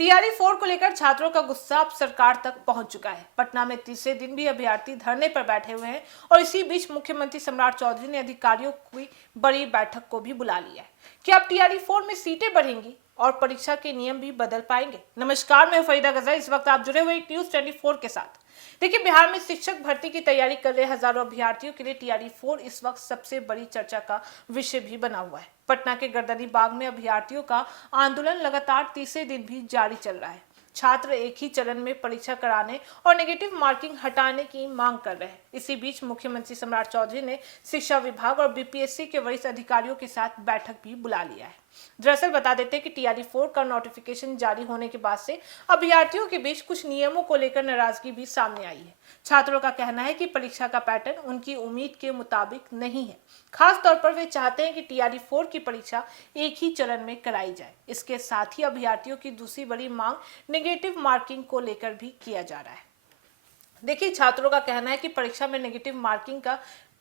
TRE 4 को लेकर छात्रों का गुस्सा अब सरकार तक पहुंच चुका है। पटना में तीसरे दिन भी अभ्यर्थी धरने पर बैठे हुए हैं और इसी बीच मुख्यमंत्री सम्राट चौधरी ने अधिकारियों की बड़ी बैठक को भी बुला लिया है कि अब टीआरई 4 में सीटें बढ़ेंगी और परीक्षा के नियम भी बदल पाएंगे। नमस्कार, मैं फरीदा गजर। इस वक्त आप जुड़े हुए न्यूज 24 के साथ। देखिए, बिहार में शिक्षक भर्ती की तैयारी कर रहे हजारों अभ्यर्थियों के लिए टीआरई 4 इस वक्त सबसे बड़ी चर्चा का विषय भी बना हुआ है। पटना के गर्दनी बाग में अभ्यर्थियों का आंदोलन लगातार तीसरे दिन भी जारी चल रहा है। छात्र एक ही चरण में परीक्षा कराने और नेगेटिव मार्किंग हटाने की मांग कर रहे हैं। इसी बीच मुख्यमंत्री सम्राट चौधरी ने शिक्षा विभाग और बीपीएससी के वरिष्ठ अधिकारियों के साथ बैठक भी बुला लिया है। दरअसल बता देते हैं कि टीआरई 4 का नोटिफिकेशन जारी होने के बाद से अभ्यर्थियों के बीच कुछ नियमों को लेकर नाराजगी भी सामने आई है। छात्रों का कहना है कि परीक्षा का पैटर्न उनकी उम्मीद के मुताबिक नहीं है। खास तौर पर वे चाहते हैं कि टीआरई 4 की परीक्षा एक ही चरण में कराई जाए। इसके साथ ही अभ्यर्थियों की दूसरी बड़ी मांग नेगेटिव मार्किंग को लेकर भी किया जा रहा है। देखिए, छात्रों का कहना है कि परीक्षा में नेगेटिव मार्किंग का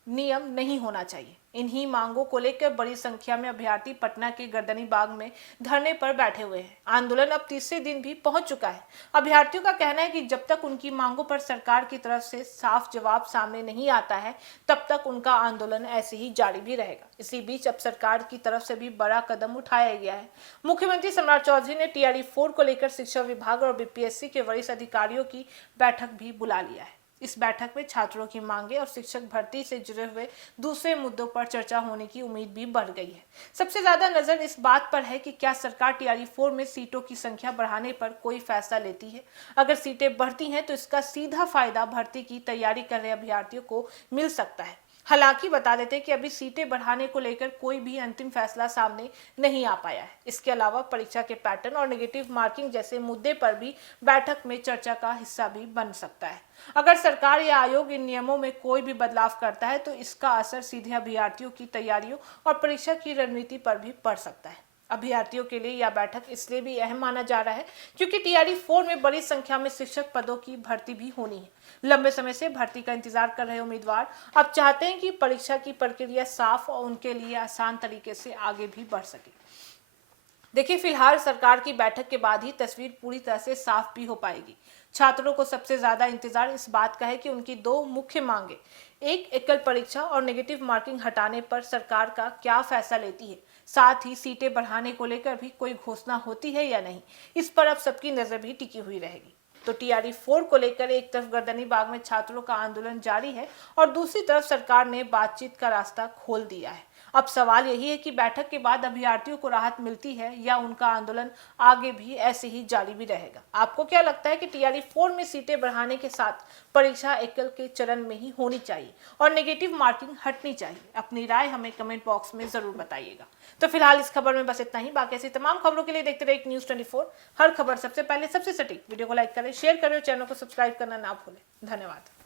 नियम नहीं होना चाहिए। इन्हीं मांगों को लेकर बड़ी संख्या में अभ्यर्थी पटना के गर्दनी बाग में धरने पर बैठे हुए हैं। आंदोलन अब तीसरे दिन भी पहुंच चुका है। अभ्यर्थियों का कहना है कि जब तक उनकी मांगों पर सरकार की तरफ से साफ जवाब सामने नहीं आता है, तब तक उनका आंदोलन ऐसे ही जारी भी रहेगा। इसी बीच अब सरकार की तरफ से भी बड़ा कदम उठाया गया है। मुख्यमंत्री सम्राट चौधरी ने टीआरई 4 को लेकर शिक्षा विभाग और बीपीएससी के वरिष्ठ अधिकारियों की बैठक भी बुला लिया है। इस बैठक में छात्रों की मांगे और शिक्षक भर्ती से जुड़े हुए दूसरे मुद्दों पर चर्चा होने की उम्मीद भी बढ़ गई है। सबसे ज्यादा नजर इस बात पर है कि क्या सरकार टीआरई 4 में सीटों की संख्या बढ़ाने पर कोई फैसला लेती है। अगर सीटें बढ़ती हैं तो इसका सीधा फायदा भर्ती की तैयारी कर रहे अभ्यर्थियों को मिल सकता है। हालांकि बता देते हैं कि अभी सीटें बढ़ाने को लेकर कोई भी अंतिम फैसला सामने नहीं आ पाया है। इसके अलावा परीक्षा के पैटर्न और नेगेटिव मार्किंग जैसे मुद्दे पर भी बैठक में चर्चा का हिस्सा भी बन सकता है। अगर सरकार या आयोग इन नियमों में कोई भी बदलाव करता है तो इसका असर सीधे अभ्यर्थियों की तैयारियों और परीक्षा की रणनीति पर भी पड़ सकता है। अभ्यर्थियों के लिए यह बैठक इसलिए भी अहम माना जा रहा है क्योंकि टीआरई 4 में बड़ी संख्या में शिक्षक पदों की भर्ती भी होनी है। लंबे समय से भर्ती का इंतजार कर रहे उम्मीदवार अब चाहते हैं कि परीक्षा की प्रक्रिया साफ और उनके लिए आसान तरीके से आगे भी बढ़ सके। देखिए, फिलहाल सरकार की बैठक के बाद ही तस्वीर पूरी तरह से साफ भी हो पाएगी। छात्रों को सबसे ज्यादा इंतजार इस बात का है कि उनकी दो मुख्य मांगे, एक एकल परीक्षा और नेगेटिव मार्किंग हटाने पर सरकार का क्या फैसला लेती है, साथ ही सीटें बढ़ाने को लेकर भी कोई घोषणा होती है या नहीं, इस पर अब सबकी नजर भी टिकी हुई रहेगी। तो टीआरई 4 को लेकर एक तरफ गर्दनी बाग में छात्रों का आंदोलन जारी है और दूसरी तरफ सरकार ने बातचीत का रास्ता खोल दिया है। अब सवाल यही है कि बैठक के बाद अभ्यर्थियों को राहत मिलती है या उनका आंदोलन आगे भी ऐसे ही जारी भी रहेगा। आपको क्या लगता है कि टीआरई 4 में सीटें बढ़ाने के साथ परीक्षा एकल के चरण में ही होनी चाहिए और नेगेटिव मार्किंग हटनी चाहिए? अपनी राय हमें कमेंट बॉक्स में जरूर बताइएगा। तो फिलहाल इस खबर में बस इतना ही। बाकी ऐसी तमाम खबरों के लिए देखते रहिए न्यूज 24। हर खबर सबसे पहले सबसे सटीक। वीडियो को लाइक करें, शेयर करें और चैनल को सब्सक्राइब करना ना भूलें। धन्यवाद।